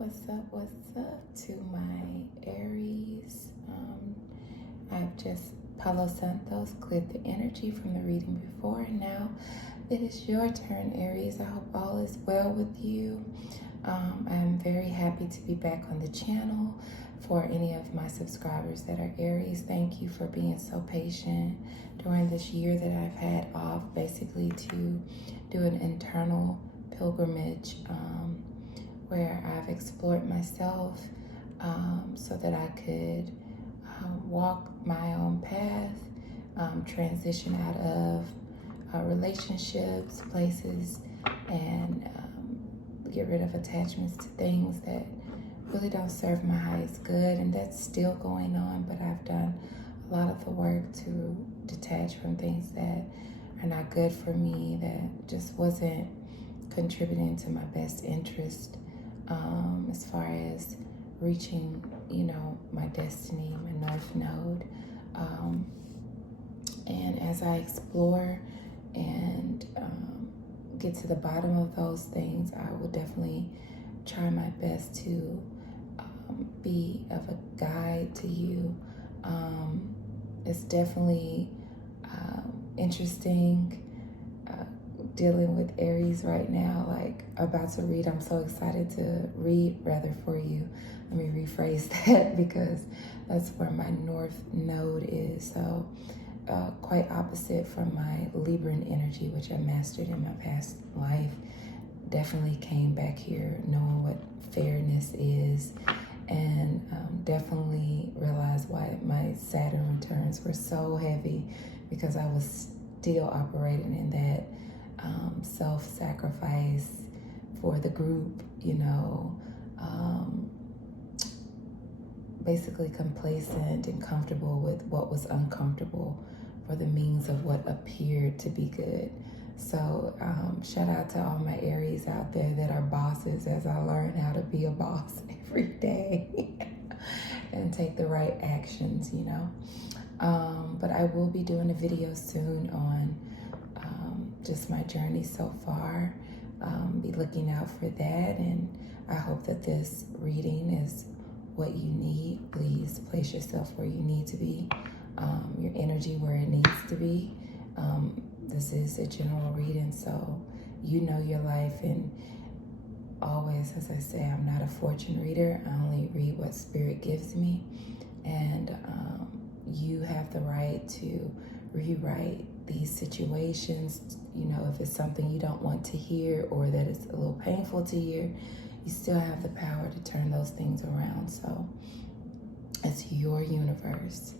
What's up to my Aries? I've just Palo Santos cleared the energy from the reading before, and now it is your turn, Aries. I hope all is well with you. I'm very happy to be back on the channel. For any of my subscribers that are Aries, thank you for being so patient during this year that I've had off, basically to do an internal pilgrimage where I've explored myself so that I could walk my own path, transition out of relationships, places, and get rid of attachments to things that really don't serve my highest good. And that's still going on, but I've done a lot of the work to detach from things that are not good for me, that just wasn't contributing to my best interest as far as reaching, my destiny, my North Node. And as I explore and get to the bottom of those things, I will definitely try my best to be of a guide to you. It's definitely interesting dealing with Aries right now, like about to read. I'm so excited to read rather for you. Let me rephrase that because that's where my North Node is. So quite opposite from my Libran energy, which I mastered in my past life. Definitely came back here knowing what fairness is, and definitely realized why my Saturn returns were so heavy, because I was still operating in that self-sacrifice for the group, basically complacent and comfortable with what was uncomfortable for the means of what appeared to be good. So shout out to all my Aries out there that are bosses, as I learn how to be a boss every day and take the right actions, But I will be doing a video soon on just my journey so far. Be looking out for that, and I hope that this reading is what you need. Please place yourself where you need to be, your energy where it needs to be. This is a general reading, so you know your life, and always, as I say, I'm not a fortune reader. I only read what Spirit gives me, and you have the right to rewrite these situations. If it's something you don't want to hear or that it's a little painful to hear, you still have the power to turn those things around. So it's your universe.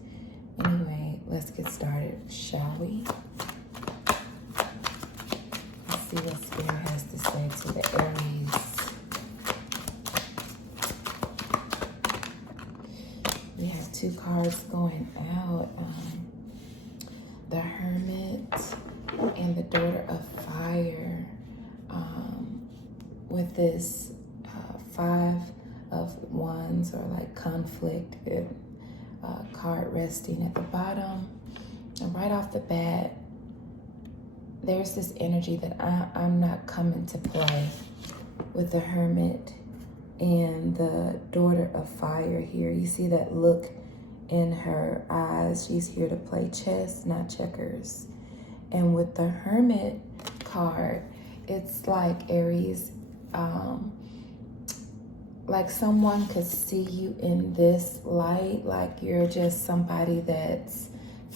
Anyway, let's get started, shall we? Let's see what Spirit has to say to the Aries. We have two cards going out. The Hermit and the Daughter of Fire. With this Five of Wands, or like conflict, card resting at the bottom. And right off the bat, there's this energy that I'm not coming to play with the Hermit and the Daughter of Fire here. You see that look in her eyes. She's here to play chess, not checkers. And with the Hermit card, it's like Aries, like someone could see you in this light, like you're just somebody that's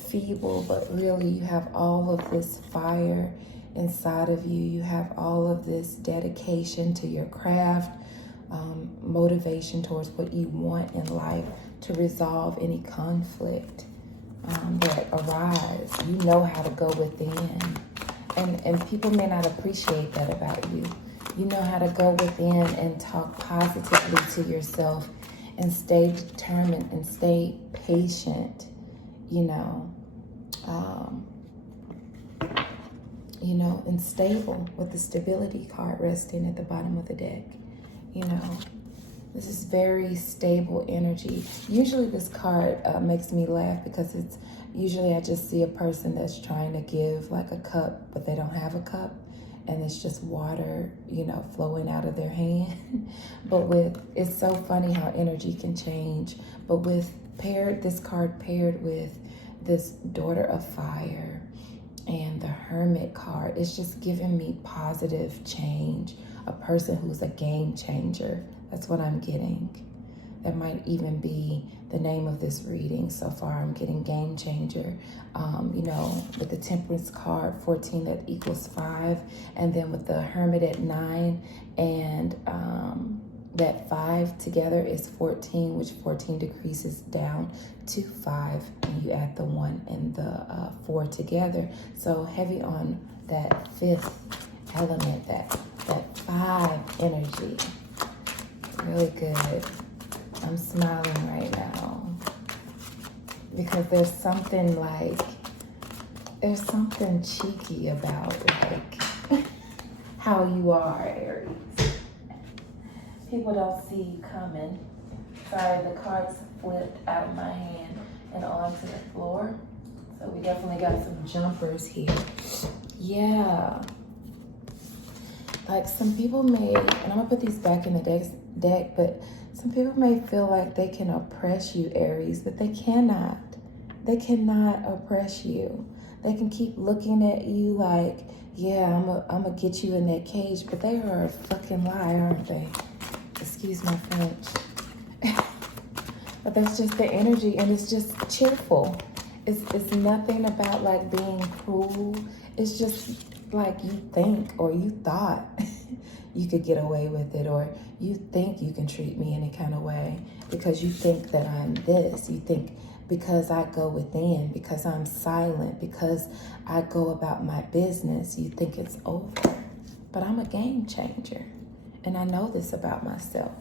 feeble, but really you have all of this fire inside of you. You have all of this dedication to your craft, motivation towards what you want in life, to resolve any conflict that arise. You know how to go within, and people may not appreciate that about you. You know how to go within and talk positively to yourself and stay determined and stay patient, and stable, with the stability card resting at the bottom of the deck. This is very stable energy. Usually this card makes me laugh because it's usually I just see a person that's trying to give like a cup, but they don't have a cup. and it's just water, you know, flowing out of their hand. But it's so funny how energy can change. But this card paired with this daughter of fire and the Hermit card, it's just giving me positive change. A person who's a game changer. That's what I'm getting. That might even be the name of this reading. So far, I'm getting game changer. You know, with the Temperance card, 14, that equals 5. And then with the Hermit at 9 and that 5 together is 14, which 14 decreases down to 5. And you add the 1 and the 4 together. So heavy on that 5th element, that 5 energy. Really good. I'm smiling right now because there's something cheeky about like how you are, Aries. People don't see you coming. Sorry, the cards flipped out of my hand and onto the floor. So we definitely got some jumpers here. Yeah. Like some people may, and I'm gonna put these back in the deck, but some people may feel like they can oppress you, Aries, but they cannot. They cannot oppress you. They can keep looking at you like, yeah, I'm gonna get you in that cage, but they are a fucking lie, aren't they? Excuse my French. But that's just the energy, and it's just cheerful. It's nothing about like being cruel. It's just like you think or you thought you could get away with it, or you think you can treat me any kind of way because you think that I'm this. You think because I go within, because I'm silent, because I go about my business, you think it's over. But I'm a game changer, and I know this about myself.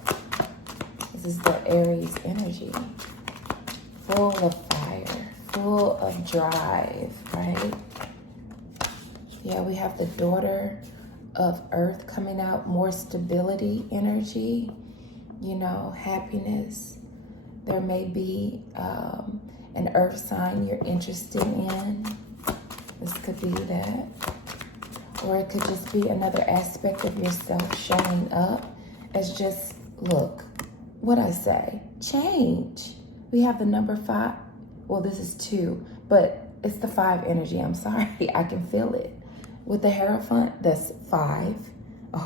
This is the Aries energy, full of fire, full of drive, right? Yeah, we have the daughter of earth coming out, more stability energy, you know, happiness. There may be an earth sign you're interested in. This could be that. Or it could just be another aspect of yourself showing up as just, look, what I say, change. We have the number 5. Well, this is 2, but it's the 5 energy. I'm sorry, I can feel it. With the Hierophant, that's 5,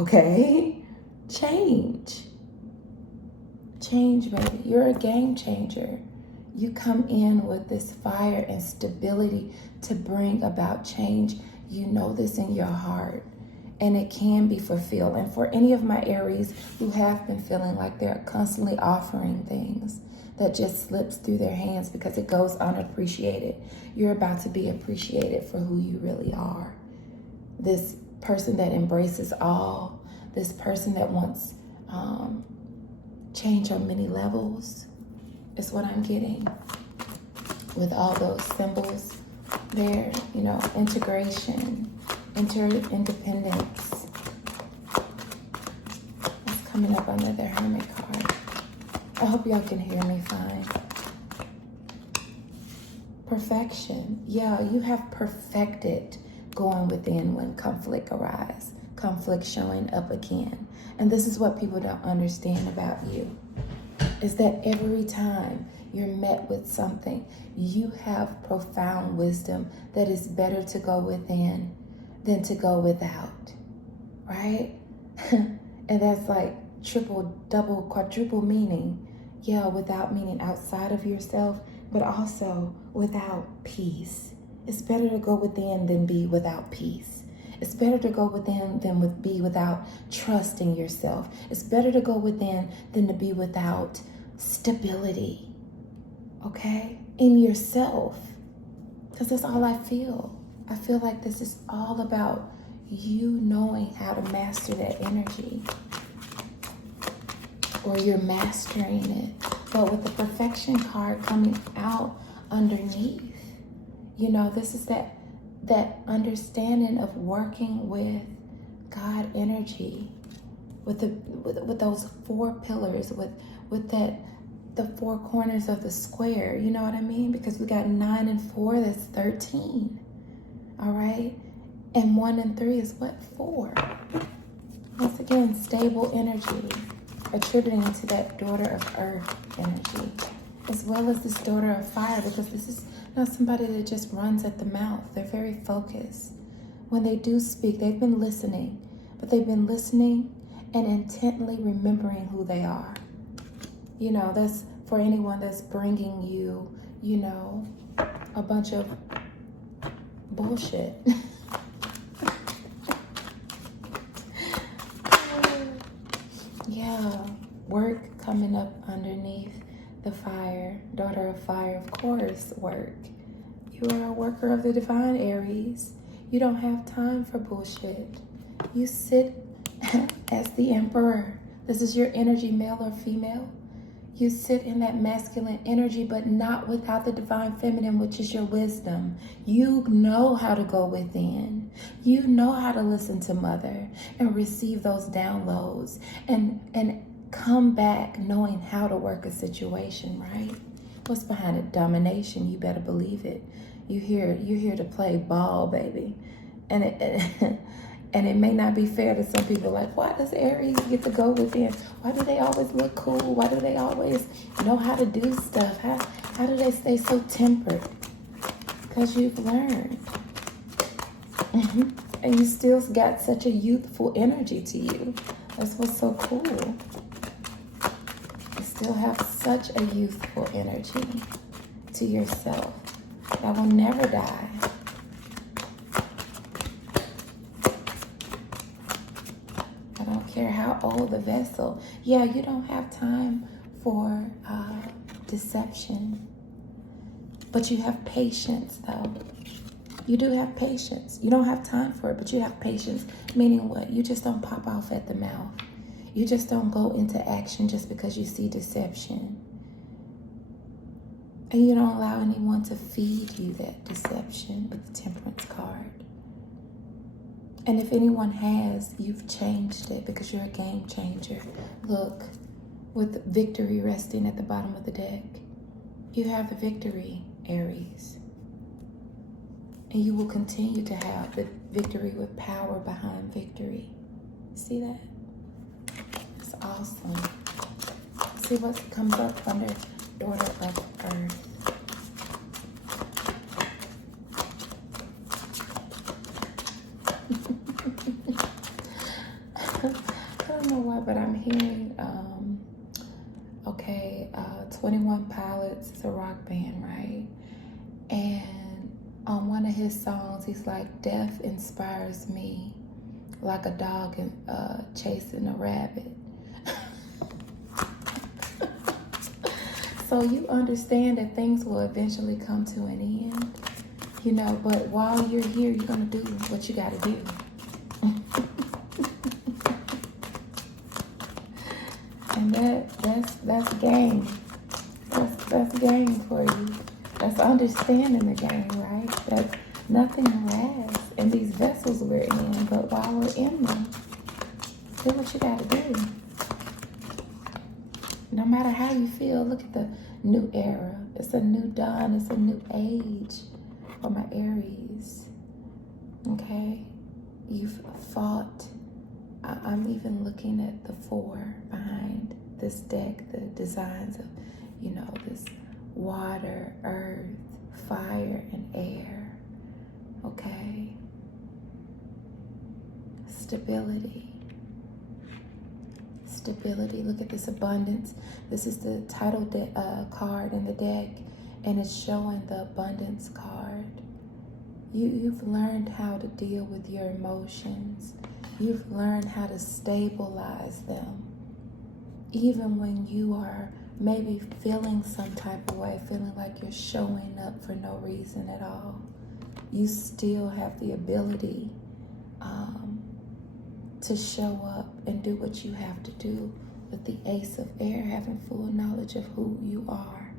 okay? Change. Change, baby. You're a game changer. You come in with this fire and stability to bring about change. You know this in your heart, and it can be fulfilled. And for any of my Aries who have been feeling like they're constantly offering things that just slips through their hands because it goes unappreciated, you're about to be appreciated for who you really are. This person that embraces all, this person that wants change on many levels is what I'm getting with all those symbols there, you know, integration, interdependence. It's coming up under their Hermit card. I hope y'all can hear me fine. Perfection. Yeah, you have perfected going within when conflict arises, conflict showing up again. And this is what people don't understand about you, is that every time you're met with something, you have profound wisdom that is better to go within than to go without, right? And that's like triple, double, quadruple meaning. Yeah, without meaning outside of yourself, but also without peace. It's better to go within than be without peace. It's better to go within than be without trusting yourself. It's better to go within than to be without stability, okay? In yourself, because that's all I feel. I feel like this is all about you knowing how to master that energy, or you're mastering it. But with the perfection card coming out underneath, you know, this is that understanding of working with God energy, with those 4 pillars, with the 4 corners of the square. You know what I mean? Because we got 9 and 4, that's 13. All right, And 1 and 3 is what? 4. Once again, stable energy, attributing to that daughter of earth energy, as well as this daughter of fire, because this is not somebody that just runs at the mouth. They're very focused. When they do speak, they've been listening, but they've been listening and intently remembering who they are. You know, that's for anyone that's bringing you, you know, a bunch of bullshit. Yeah, work coming up underneath the fire. Daughter of fire, of course, work. You are a worker of the divine, Aries. You don't have time for bullshit. You sit as the emperor. This is your energy, male or female. You sit in that masculine energy, but not without the divine feminine, which is your wisdom. You know how to go within. You know how to listen to mother and receive those downloads and come back knowing how to work a situation, right? What's behind it? Domination. You better believe it. You're here to play ball, baby. And it may not be fair to some people. Like, why does Aries get to go within? Why do they always look cool? Why do they always know how to do stuff? How do they stay so tempered? Because you've learned. And you still got such a youthful energy to you. That's what's so cool. You still have such a youthful energy to yourself that will never die. I don't care how old the vessel. Yeah, you don't have time for deception. But you have patience, though. You do have patience. You don't have time for it, but you have patience. Meaning what? You just don't pop off at the mouth. You just don't go into action just because you see deception. And you don't allow anyone to feed you that deception with the Temperance card. And if anyone has, you've changed it because you're a game changer. Look, with victory resting at the bottom of the deck, you have the victory, Aries. And you will continue to have the victory with power behind victory. See that? It's awesome. See what comes up under Daughter of Earth. I don't know why, but I'm hearing, 21 Pilots is a rock band, right? And on one of his songs, he's like, death inspires me like a dog chasing a rabbit. So you understand that things will eventually come to an end, you know, but while you're here, you're going to do what you got to do. And that's game. That's game for you. That's understanding the game, right? That's nothing lasts in these vessels we're in, but while we're in them, do what you got to do. No matter how you feel, look at the new era. It's a new dawn. It's a new age for my Aries. Okay? You've fought. I'm even looking at the 4 behind this deck, the designs of, you know, this water, earth, fire, and air. Okay? Stability. Stability. Look at this abundance. This is the title card in the deck, and it's showing the abundance card. You've learned how to deal with your emotions. You've learned how to stabilize them. Even when you are maybe feeling some type of way, feeling like you're showing up for no reason at all, you still have the ability to show up and do what you have to do with the Ace of Air, having full knowledge of who you are,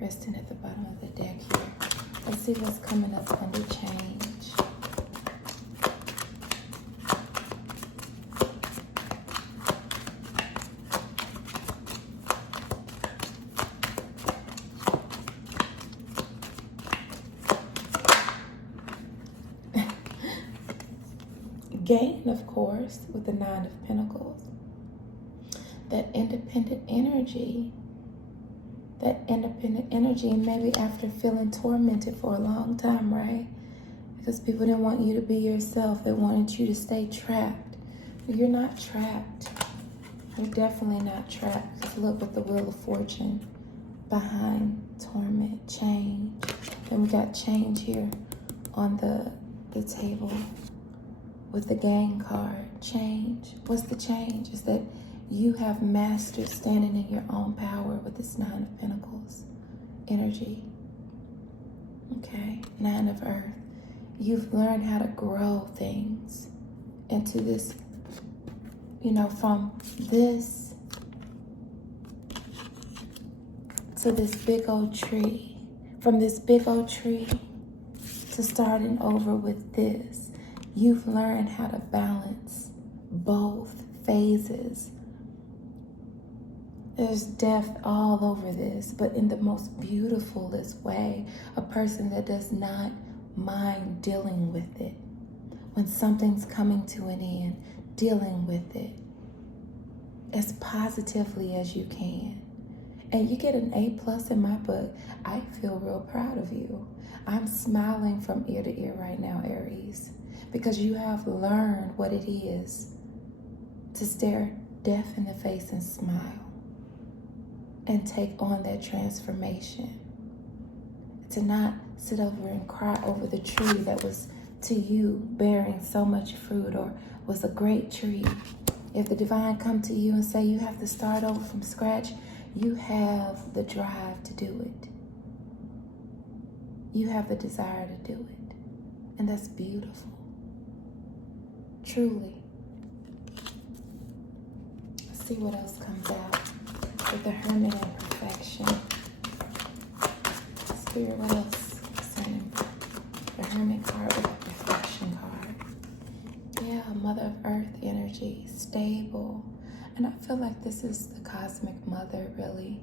resting at the bottom of the deck here. Let's see what's coming up under change. gain, of course, with the Nine of Pentacles. That independent energy, and maybe after feeling tormented for a long time, right? Because people didn't want you to be yourself. They wanted you to stay trapped. But you're not trapped. You're definitely not trapped. Just look at the Wheel of Fortune behind torment, change. Then we got change here on the table with the Gang card. Change. What's the change? Is that you have mastered standing in your own power with this Nine of Pentacles energy. Okay, Nine of Earth. You've learned how to grow things into this, from this to this big old tree. From this big old tree to starting over with this. You've learned how to balance both phases. There's depth all over this, but in the most beautifulest way. A person that does not mind dealing with it. When something's coming to an end, dealing with it as positively as you can. And you get an A+ in my book. I feel real proud of you. I'm smiling from ear to ear right now, Aries, because you have learned what it is to stare death in the face and smile and take on that transformation. To not sit over and cry over the tree that was to you bearing so much fruit or was a great tree. If the divine come to you and say you have to start over from scratch, you have the drive to do it. You have the desire to do it. And that's beautiful. Truly. Let's see what else comes out with the Hermit and Perfection. Spirit, what else concerning the Hermit card with the Perfection card? Yeah, Mother of Earth energy, stable. And I feel like this is the cosmic mother, really,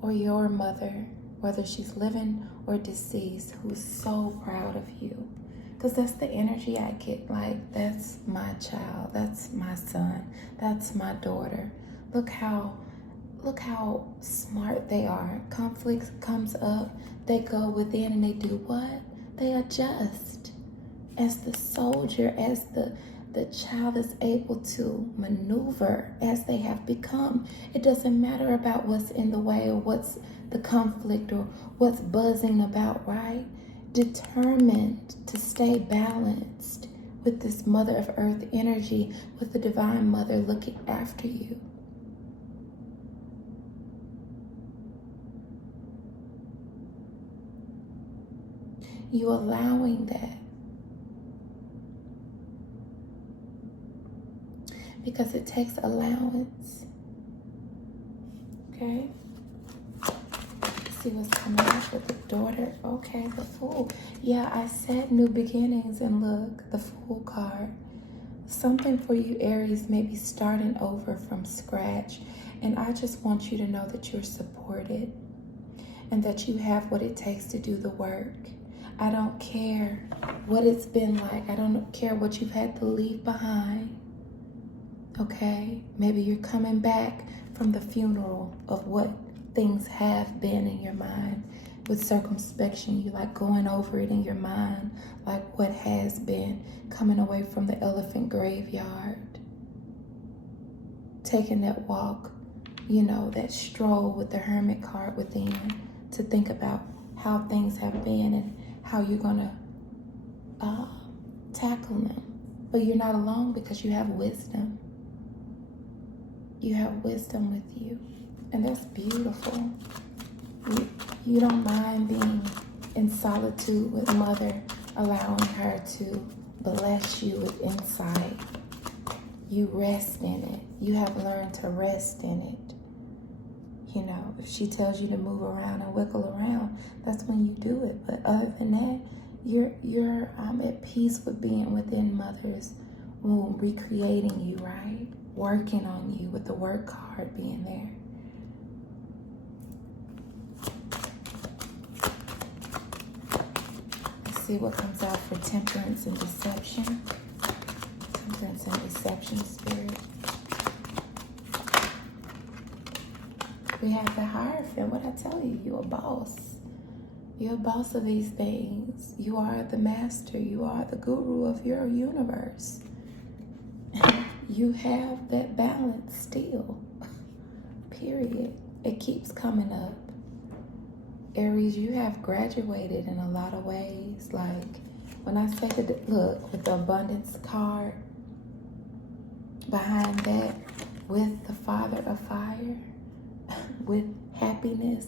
or your mother, whether she's living or deceased, who's so proud of you. Because that's the energy I get, like, that's my child, that's my son, that's my daughter. Look how smart they are. Conflict comes up, they go within and they do what? They adjust. As the soldier, as the child is able to maneuver as they have become. It doesn't matter about what's in the way or what's the conflict or what's buzzing about, right? Determined to stay balanced with this Mother of Earth energy, with the Divine Mother looking after you. You allowing that. Because it takes allowance. Okay? Let's see what's coming up with the daughter. Okay, the Fool. Yeah, I said new beginnings, and look, the Fool card. Something for you, Aries, maybe starting over from scratch. And I just want you to know that you're supported and that you have what it takes to do the work. I don't care what it's been like. I don't care what you've had to leave behind. Okay, maybe you're coming back from the funeral of what things have been in your mind. With circumspection, you like going over it in your mind, like what has been, coming away from the elephant graveyard, taking that walk, that stroll with the Hermit card within, to think about how things have been and how you're gonna tackle them. But you're not alone, because you have wisdom. You have wisdom with you, and that's beautiful. You don't mind being in solitude with Mother, allowing her to bless you with insight. You rest in it. You have learned to rest in it. If she tells you to move around and wiggle around, that's when you do it. But other than that, you're at peace with being within Mother's womb, recreating you, right? Working on you, with the work card being there. Let's see what comes out for Temperance and Deception. temperance and deception spirit. We have the Hierophant. What I tell you, you're a boss. You're a boss of these things. You are the master. You are the guru of your universe. You have that balance still. Period. It keeps coming up. Aries, you have graduated in a lot of ways. Like when I say that, look, with the abundance card behind that, with the Father of Fire, with happiness,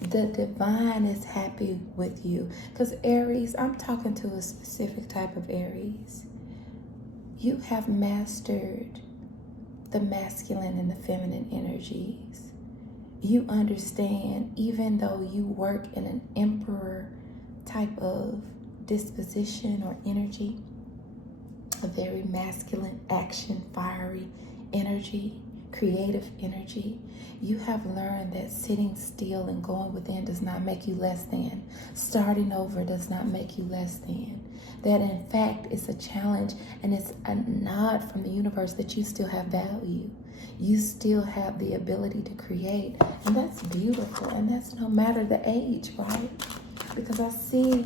the divine is happy with you. Because Aries, I'm talking to a specific type of Aries. You have mastered the masculine and the feminine energies. You understand, even though you work in an emperor type of disposition or energy, a very masculine, action, fiery energy, creative energy, you have learned that sitting still and going within does not make you less than. Starting over does not make you less than. That in fact it's a challenge and it's a nod from the universe that you still have value. You still have the ability to create, and that's beautiful, and that's no matter the age, right? Because I see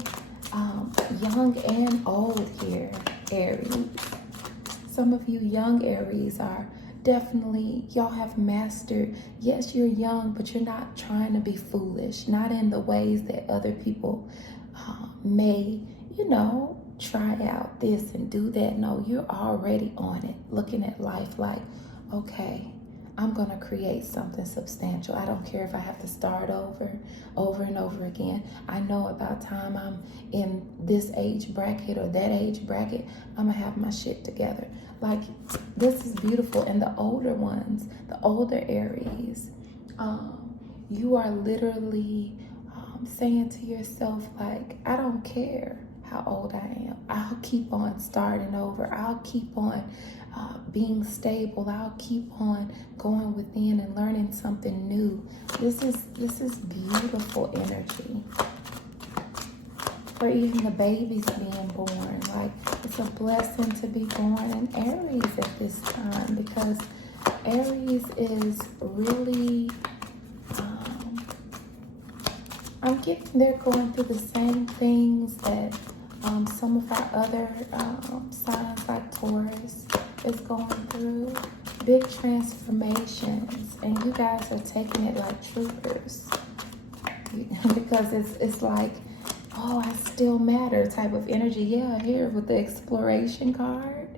young and old here, Aries. Some of you young Aries are definitely, y'all have mastered. Yes, you're young, but you're not trying to be foolish, not in the ways that other people may, try out this and do that. No, you're already on it, looking at life like, okay, I'm gonna create something substantial. I don't care if I have to start over and over again. I know about time I'm in this age bracket or that age bracket, I'm gonna have my shit together. Like, this is beautiful. And the older ones, the older Aries, you are literally saying to yourself, like, I don't care how old I am. I'll keep on starting over. I'll keep on being stable. I'll keep on going within and learning something new. This is beautiful energy. Or even the babies being born. Like, it's a blessing to be born in Aries at this time, because Aries is really, I'm getting they're going through the same things that some of our other signs like Taurus is going through. Big transformations, and you guys are taking it like troopers. Because it's like, oh, I still matter type of energy. Yeah, here with the exploration card.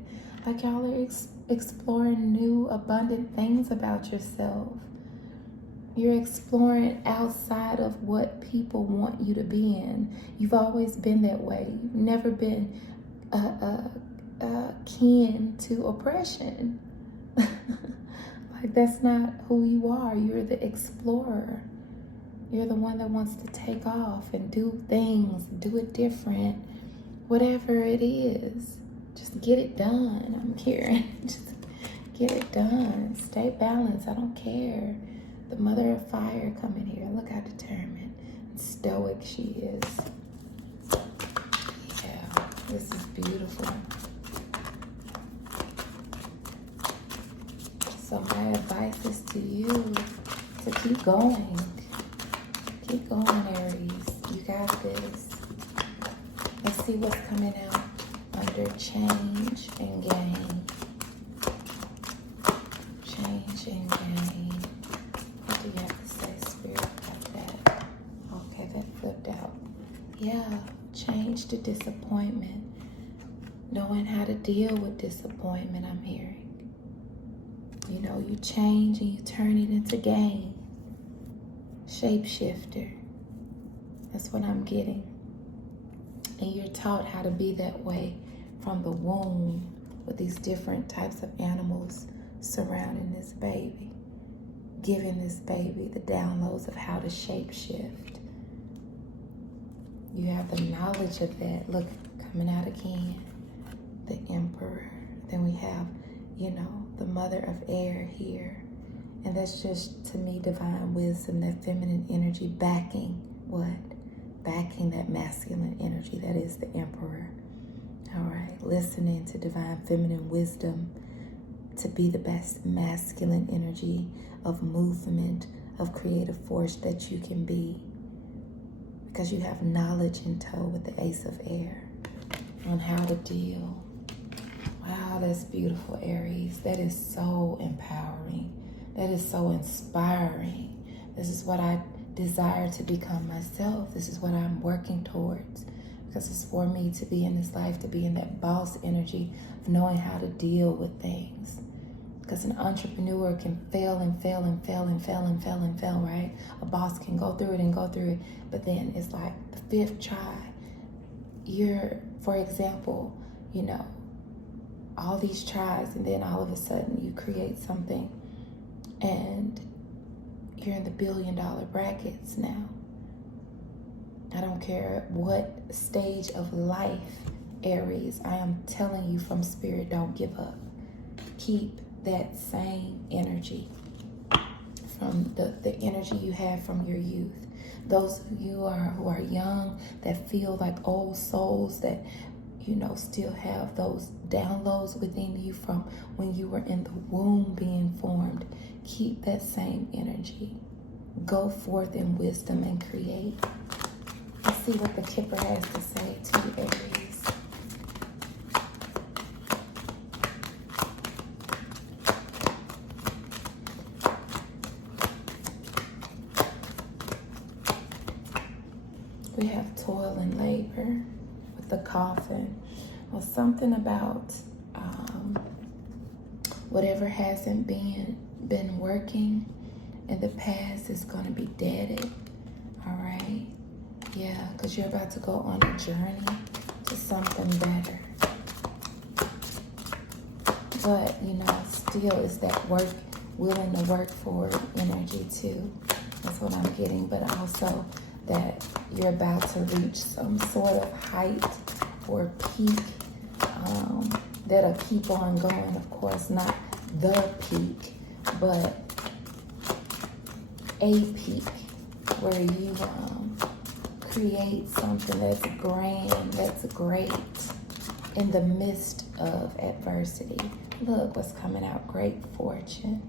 Like, y'all are exploring new, abundant things about yourself. You're exploring outside of what people want you to be in. You've always been that way. You've never been kin to oppression. Like, that's not who you are. You're the explorer. You're the one that wants to take off and do things, do it different, whatever it is. Just get it done. I'm hearing. Just get it done. Stay balanced. I don't care. The mother of fire coming here. Look how determined and stoic she is. Yeah, this is beautiful. So my advice is to you to keep going. Keep going, Aries. You got this. Let's see what's coming out under change and gain. Change and gain. What do you have to say, Spirit, about that? Okay, that flipped out. Yeah, change to disappointment. Knowing how to deal with disappointment, I'm hearing. You change and you turn it into gain. Shapeshifter. That's what I'm getting. And you're taught how to be that way from the womb, with these different types of animals surrounding this baby, giving this baby the downloads of how to shapeshift. You have the knowledge of that. Look, coming out again, the Emperor. Then we have, the Mother of Air here. And that's just, to me, divine wisdom, that feminine energy backing what? Backing that masculine energy that is the Emperor. All right, listening to divine feminine wisdom to be the best masculine energy of movement, of creative force that you can be. Because you have knowledge in tow with the Ace of Air on how to deal. Wow, that's beautiful, Aries. That is so empowering. That is so inspiring. This is what I desire to become myself. This is what I'm working towards. Because it's for me to be in this life, to be in that boss energy of knowing how to deal with things. Because an entrepreneur can fail and fail and fail and fail and fail and fail, right? A boss can go through it and go through it, but then it's like the fifth try. You're, for example, you know, all these tries, and then all of a sudden you create something and you're in the billion-dollar brackets now. I don't care what stage of life, Aries, I am telling you from spirit, don't give up. Keep that same energy from the energy you had from your youth. Those of you who are young, that feel like old souls, that you know still have those downloads within you from when you were in the womb being formed. Keep that same energy. Go forth in wisdom and create. Let's see what the Kipper has to say to you, Aries. We have toil and labor with the coffin. Well, something about whatever hasn't been working in the past is going to be deaded. All right? Yeah, because you're about to go on a journey to something better. But, you know, still it's that work, willing to work for energy too. That's what I'm getting. But also that you're about to reach some sort of height or peak that'll keep on going. Of course, not the peak, but a peak where you create something that's grand, that's great in the midst of adversity. Look what's coming out, great fortune.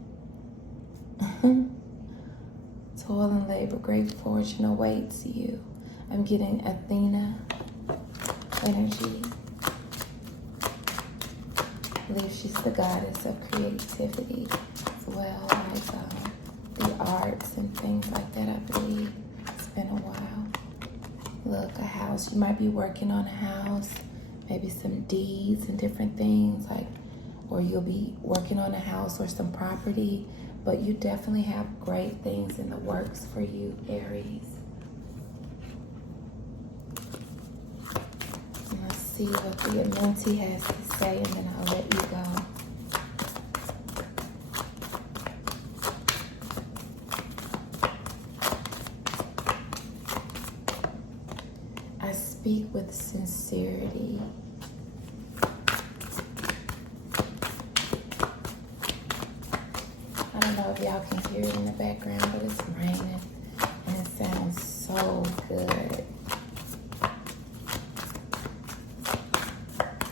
Toil and labor, great fortune awaits you. I'm getting Athena energy. I believe she's the goddess of creativity as well, like the arts and things like that, I believe. It's been a while. Look, a house. You might be working on a house, maybe some deeds and different things, like, or you'll be working on a house or some property, but you definitely have great things in the works for you, Aries. And let's see what the Amenti has to say, and then I'll let you go. I speak with sincerity. I don't know if y'all can hear it in the background, but it's raining and it sounds so good.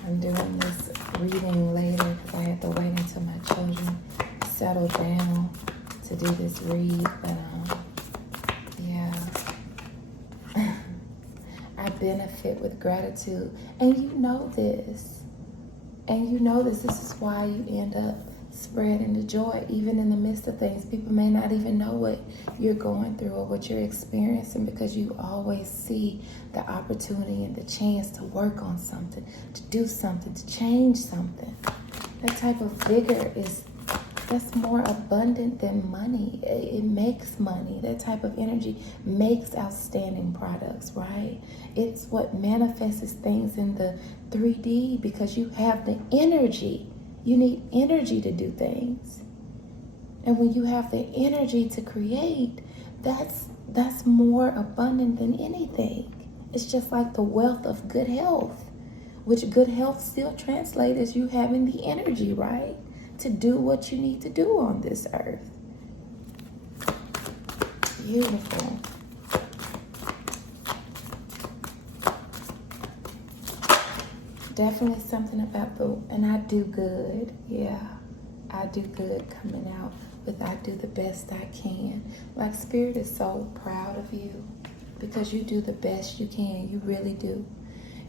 I'm doing this reading later because I have to wait until my children settle down to do this read, but yeah. I benefit with gratitude, and you know this. And you know this. This is why you end up spreading the joy, even in the midst of things. People may not even know what you're going through or what you're experiencing, because you always see the opportunity and the chance to work on something, to do something, to change something. That type of vigor that's more abundant than money. It makes money. That type of energy makes outstanding products, right? It's what manifests things in the 3D, because you have the energy. You need energy to do things. And when you have the energy to create, that's more abundant than anything. It's just like the wealth of good health, which good health still translates as you having the energy, right, to do what you need to do on this earth. Beautiful. definitely something about and I do good. Yeah, I do good coming out with I do the best I can. Like, Spirit is so proud of you because you do the best you can. You really do.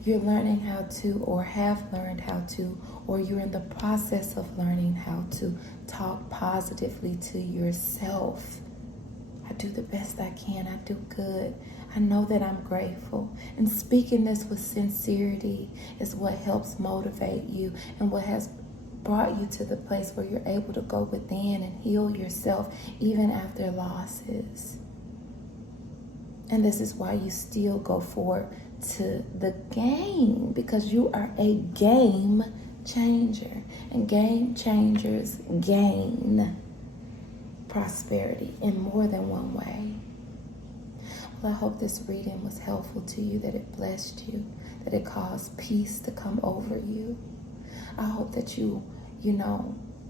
You're learning how to, or have learned how to, or you're in the process of learning how to talk positively to yourself. I do the best I can. I do good. I know that I'm grateful. And speaking this with sincerity is what helps motivate you and what has brought you to the place where you're able to go within and heal yourself even after losses. And this is why you still go forward to the game, because you are a game changer. And game changers gain prosperity in more than one way. Well, I hope this reading was helpful to you, that it blessed you, that it caused peace to come over you. I hope that you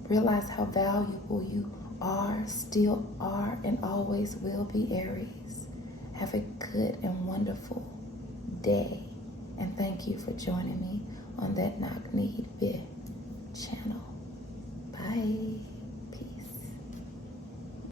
realize how valuable you are, still are, and always will be, Aries. Have a good and wonderful day. And thank you for joining me on ThatKnockKneedBih channel.